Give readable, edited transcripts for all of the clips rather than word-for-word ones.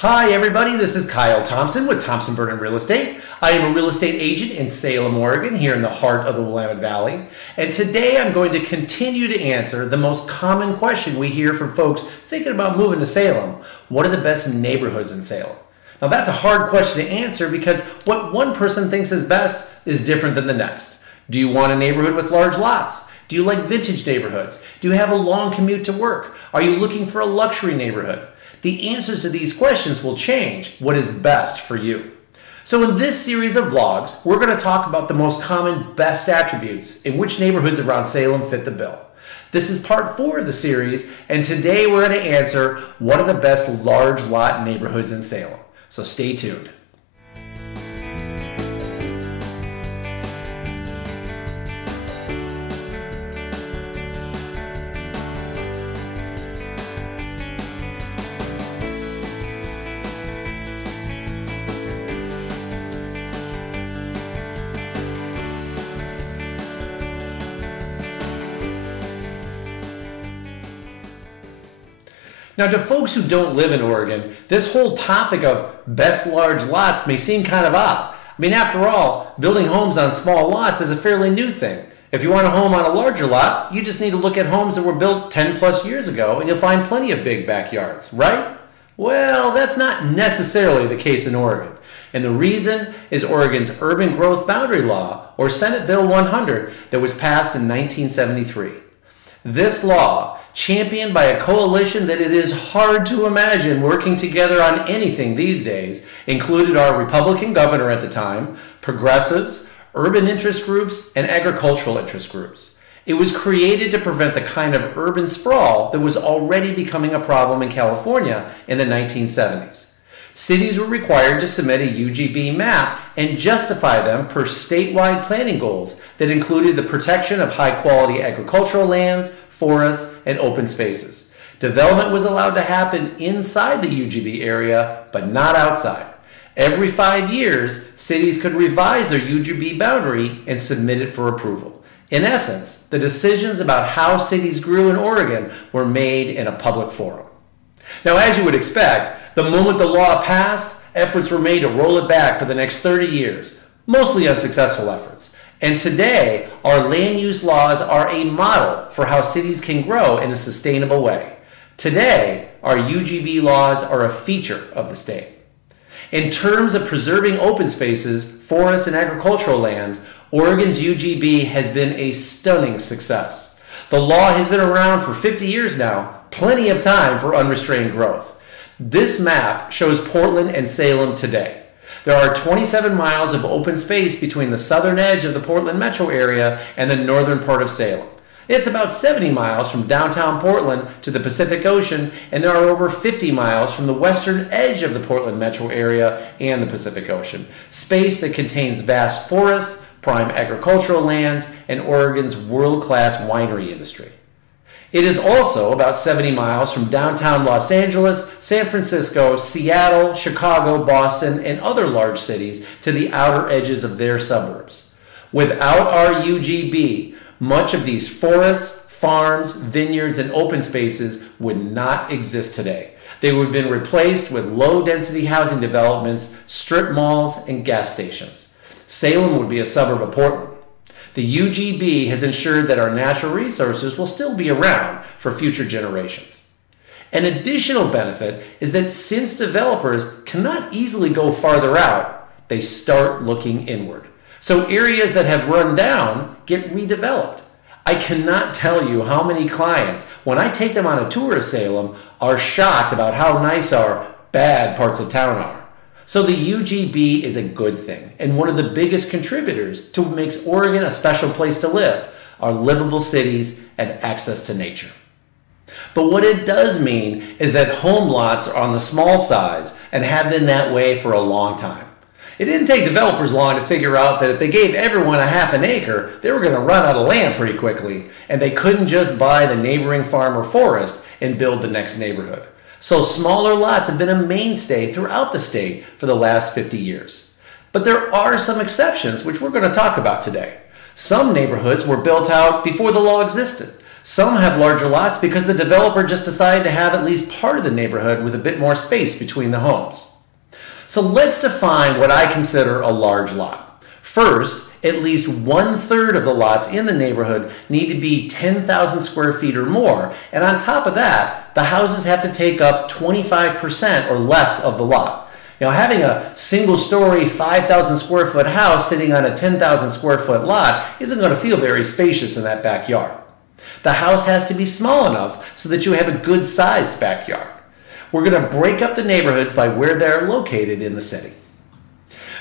Hi everybody, this is Kyle Tomson with Tomson Burnham Real Estate. I am a real estate agent in Salem, Oregon, here in the heart of the Willamette Valley. And today I'm going to continue to answer the most common question we hear from folks thinking about moving to Salem. What are the best neighborhoods in Salem? Now that's a hard question to answer because what one person thinks is best is different than the next. Do you want a neighborhood with large lots? Do you like vintage neighborhoods? Do you have a long commute to work? Are you looking for a luxury neighborhood? The answers to these questions will change what is best for you. So in this series of vlogs, we're going to talk about the most common best attributes in which neighborhoods around Salem fit the bill. This is part 4 of the series, and today we're going to answer one of the best large lot neighborhoods in Salem. So stay tuned. Now, to folks who don't live in Oregon, this whole topic of best large lots may seem kind of odd. I mean, after all, building homes on small lots is a fairly new thing. If you want a home on a larger lot, you just need to look at homes that were built 10 plus years ago and you'll find plenty of big backyards, right? Well, that's not necessarily the case in Oregon. And the reason is Oregon's Urban Growth Boundary Law, or Senate Bill 100, that was passed in 1973. This law, championed by a coalition that it is hard to imagine working together on anything these days, included our Republican governor at the time, progressives, urban interest groups, and agricultural interest groups. It was created to prevent the kind of urban sprawl that was already becoming a problem in California in the 1970s. Cities were required to submit a UGB map and justify them per statewide planning goals that included the protection of high-quality agricultural lands, forests, and open spaces. Development was allowed to happen inside the UGB area, but not outside. Every 5 years, cities could revise their UGB boundary and submit it for approval. In essence, the decisions about how cities grew in Oregon were made in a public forum. Now, as you would expect, the moment the law passed, efforts were made to roll it back for the next 30 years, mostly unsuccessful efforts. And today, our land use laws are a model for how cities can grow in a sustainable way. Today, our UGB laws are a feature of the state. In terms of preserving open spaces, forests, and agricultural lands, Oregon's UGB has been a stunning success. The law has been around for 50 years now, plenty of time for unrestrained growth. This map shows Portland and Salem today. There are 27 miles of open space between the southern edge of the Portland metro area and the northern part of Salem. It's about 70 miles from downtown Portland to the Pacific Ocean, and there are over 50 miles from the western edge of the Portland metro area and the Pacific Ocean. Space that contains vast forests, prime agricultural lands, and Oregon's world-class winery industry. It is also about 70 miles from downtown Los Angeles, San Francisco, Seattle, Chicago, Boston, and other large cities to the outer edges of their suburbs. Without our UGB, much of these forests, farms, vineyards, and open spaces would not exist today. They would have been replaced with low-density housing developments, strip malls, and gas stations. Salem would be a suburb of Portland. The UGB has ensured that our natural resources will still be around for future generations. An additional benefit is that since developers cannot easily go farther out, they start looking inward. So areas that have run down get redeveloped. I cannot tell you how many clients, when I take them on a tour of Salem, are shocked about how nice our bad parts of town are. So the UGB is a good thing, and one of the biggest contributors to what makes Oregon a special place to live are livable cities and access to nature. But what it does mean is that home lots are on the small size and have been that way for a long time. It didn't take developers long to figure out that if they gave everyone a half an acre, they were going to run out of land pretty quickly, and they couldn't just buy the neighboring farm or forest and build the next neighborhood. So smaller lots have been a mainstay throughout the state for the last 50 years. But there are some exceptions, which we're going to talk about today. Some neighborhoods were built out before the law existed. Some have larger lots because the developer just decided to have at least part of the neighborhood with a bit more space between the homes. So let's define what I consider a large lot. First, at least 1/3 of the lots in the neighborhood need to be 10,000 square feet or more, and on top of that, the houses have to take up 25% or less of the lot. Having a single-story 5,000 square foot house sitting on a 10,000 square foot lot isn't going to feel very spacious in that backyard. The house has to be small enough so that you have a good-sized backyard. We're going to break up the neighborhoods by where they're located in the city.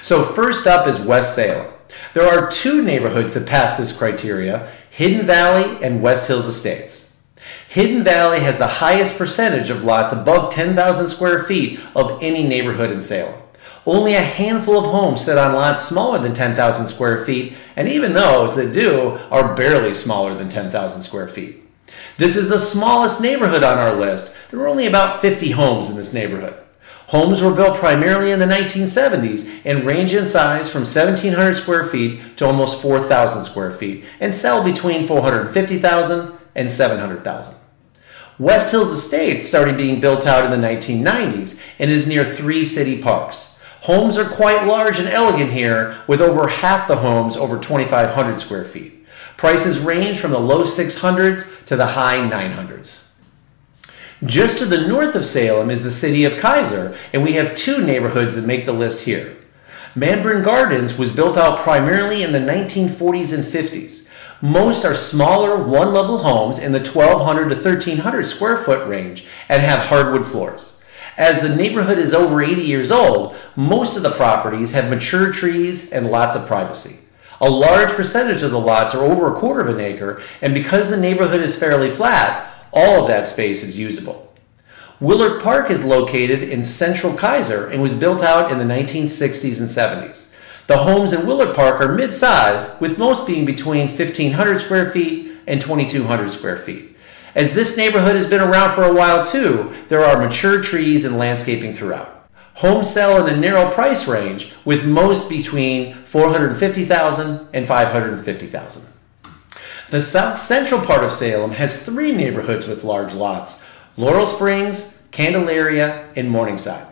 So first up is West Salem. There are two neighborhoods that pass this criteria, Hidden Valley and West Hills Estates. Hidden Valley has the highest percentage of lots above 10,000 square feet of any neighborhood in Salem. Only a handful of homes sit on lots smaller than 10,000 square feet, and even those that do are barely smaller than 10,000 square feet. This is the smallest neighborhood on our list. There were only about 50 homes in this neighborhood. Homes were built primarily in the 1970s and range in size from 1,700 square feet to almost 4,000 square feet and sell between 450,000 and 700,000. West Hills Estates started being built out in the 1990s and is near 3 city parks. Homes are quite large and elegant here, with over half the homes over 2,500 square feet. Prices range from the low 600s to the high 900s. Just to the north of Salem is the city of Keizer, and we have two neighborhoods that make the list here. Manburn Gardens was built out primarily in the 1940s and 50s. Most are smaller one-level homes in the 1,200 to 1,300 square foot range and have hardwood floors. As the neighborhood is over 80 years old, most of the properties have mature trees and lots of privacy. A large percentage of the lots are over 1/4 of an acre, and because the neighborhood is fairly flat, all of that space is usable. Willard Park is located in central Keizer and was built out in the 1960s and 70s. The homes in Willard Park are mid-sized, with most being between 1,500 square feet and 2,200 square feet. As this neighborhood has been around for a while too, there are mature trees and landscaping throughout. Homes sell in a narrow price range, with most between $450,000 and $550,000. The south central part of Salem has 3 neighborhoods with large lots: Laurel Springs, Candelaria, and Morningside.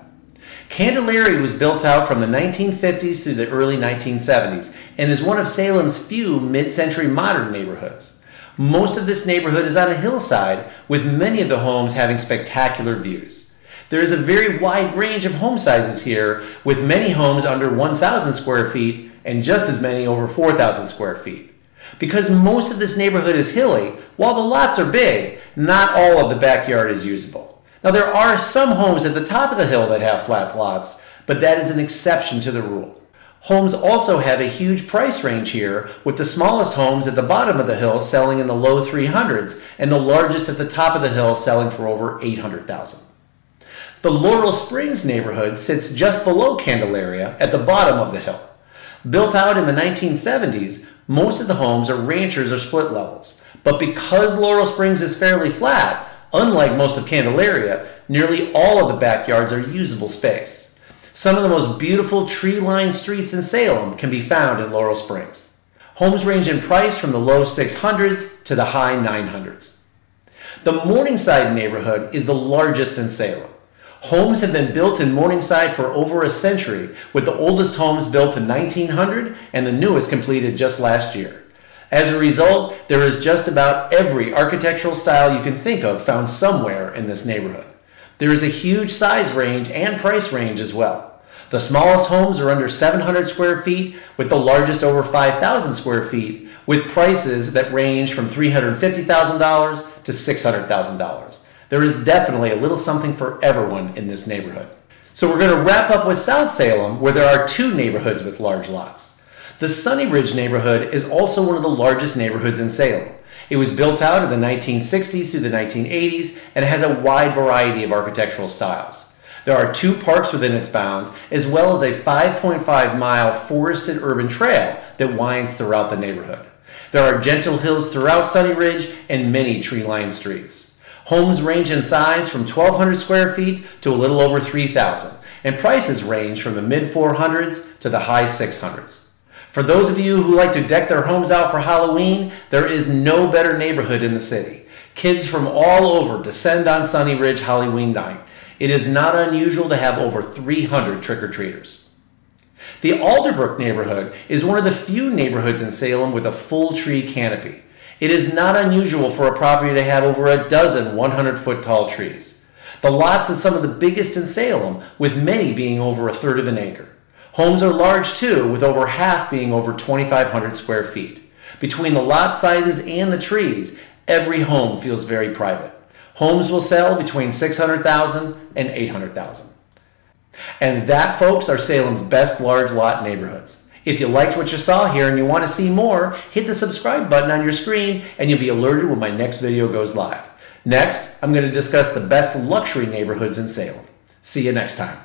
Candelaria was built out from the 1950s through the early 1970s and is one of Salem's few mid-century modern neighborhoods. Most of this neighborhood is on a hillside, with many of the homes having spectacular views. There is a very wide range of home sizes here, with many homes under 1,000 square feet and just as many over 4,000 square feet. Because most of this neighborhood is hilly, while the lots are big, not all of the backyard is usable. Now, there are some homes at the top of the hill that have flat lots, but that is an exception to the rule. Homes also have a huge price range here, with the smallest homes at the bottom of the hill selling in the low 300s and the largest at the top of the hill selling for over 800,000. The Laurel Springs neighborhood sits just below Candelaria at the bottom of the hill. Built out in the 1970s, most of the homes are ranchers or split levels, but because Laurel Springs is fairly flat, unlike most of Candelaria, nearly all of the backyards are usable space. Some of the most beautiful tree-lined streets in Salem can be found in Laurel Springs. Homes range in price from the low 600s to the high 900s. The Morningside neighborhood is the largest in Salem. Homes have been built in Morningside for over a century, with the oldest homes built in 1900 and the newest completed just last year. As a result, there is just about every architectural style you can think of found somewhere in this neighborhood. There is a huge size range and price range as well. The smallest homes are under 700 square feet, with the largest over 5,000 square feet, with prices that range from $350,000 to $600,000. There is definitely a little something for everyone in this neighborhood. So we're going to wrap up with South Salem, where there are 2 neighborhoods with large lots. The Sunny Ridge neighborhood is also one of the largest neighborhoods in Salem. It was built out in the 1960s through the 1980s and has a wide variety of architectural styles. There are 2 parks within its bounds, as well as a 5.5-mile forested urban trail that winds throughout the neighborhood. There are gentle hills throughout Sunny Ridge and many tree-lined streets. Homes range in size from 1,200 square feet to a little over 3,000, and prices range from the mid-400s to the high 600s. For those of you who like to deck their homes out for Halloween, there is no better neighborhood in the city. Kids from all over descend on Sunny Ridge Halloween night. It is not unusual to have over 300 trick-or-treaters. The Alderbrook neighborhood is one of the few neighborhoods in Salem with a full tree canopy. It is not unusual for a property to have over a dozen 100-foot tall trees. The lots are some of the biggest in Salem, with many being over a third of an acre. Homes are large too, with over half being over 2,500 square feet. Between the lot sizes and the trees, every home feels very private. Homes will sell between $600,000 and $800,000. And that, folks, are Salem's best large lot neighborhoods. If you liked what you saw here and you want to see more, hit the subscribe button on your screen and you'll be alerted when my next video goes live. Next, I'm going to discuss the best luxury neighborhoods in Salem. See you next time.